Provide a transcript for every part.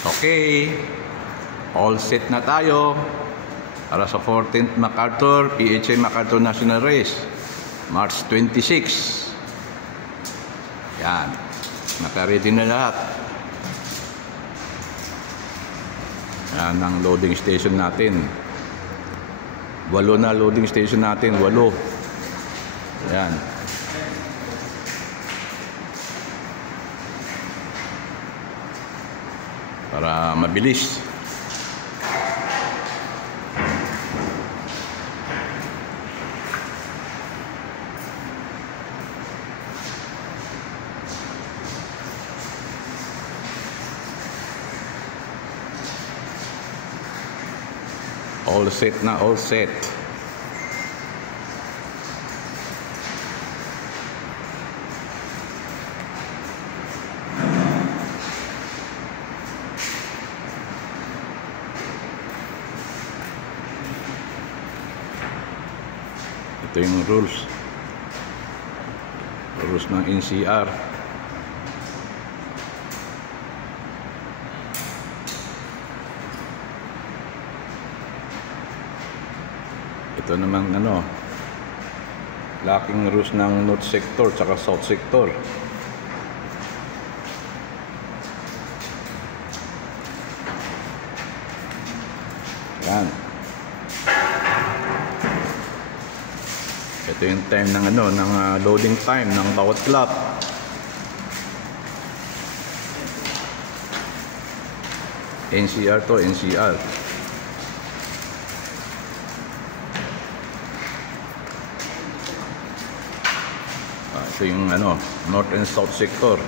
Okay, all set na tayo para sa 14th MacArthur, PHA MacArthur National Race, March 26. Yan, naka-ready na lahat. Yan ang loading station natin. 8 na loading station natin, 8. Yan. Para mabilis. All set na, all set. Ito yung rules ng NCR. Ito naman locking rules ng North Sector tsaka South Sector. Yan. Ito yung time ng loading time ng bawat club. NCR to NCR. Ito yung North and South Sector.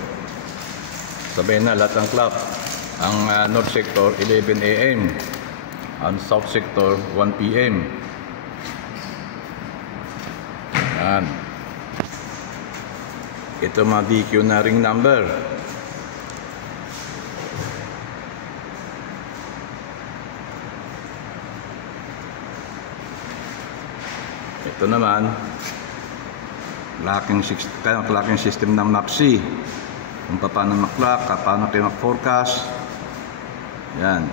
Sabihin na lahat ng club. Ang North Sector 11 AM, ang South Sector 1 PM. Yan. Ito mga DQ na ring number. Ito naman clocking system ng MAPC. Kung paano mag-clock, paano kayo mag-forecast. Yan.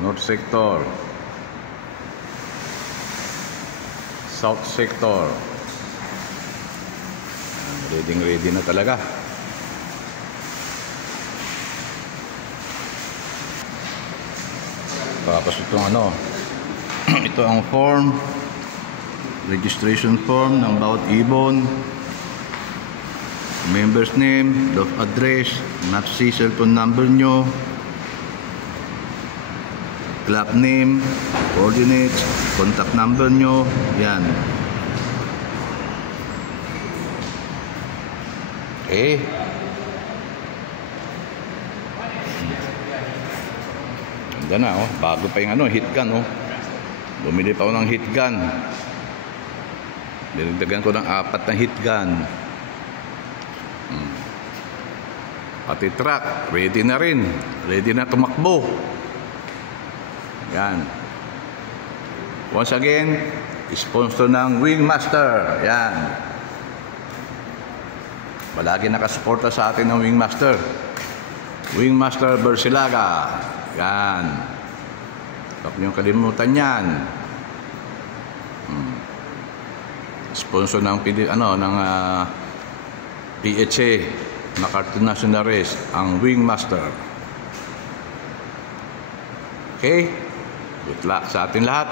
North Sector, South Sector. Ready na talaga. Tapos itong ito ang form, registration form ng bawat ibon, member's name, of address, MAPC cellphone number nyo, club name, coordinates, contact number nyo. Yan. Okay. Ganda na, bago pa yung heat gun. Bumili pa ako ng heat gun. Dinagdagan ko ng 4 na heat gun. Pati truck, ready na rin. Ready na tumakbo. Yan. Once again, sponsor ng Wingmaster. Yan. Palagi nakasuporta sa atin ng Wingmaster. Wingmaster Bersilaga. Yan. Huwag niyong kalimutan yan. Sponsor ng PHA MacArthur National Race, ang Wingmaster. Okay? Good luck sa atin lahat.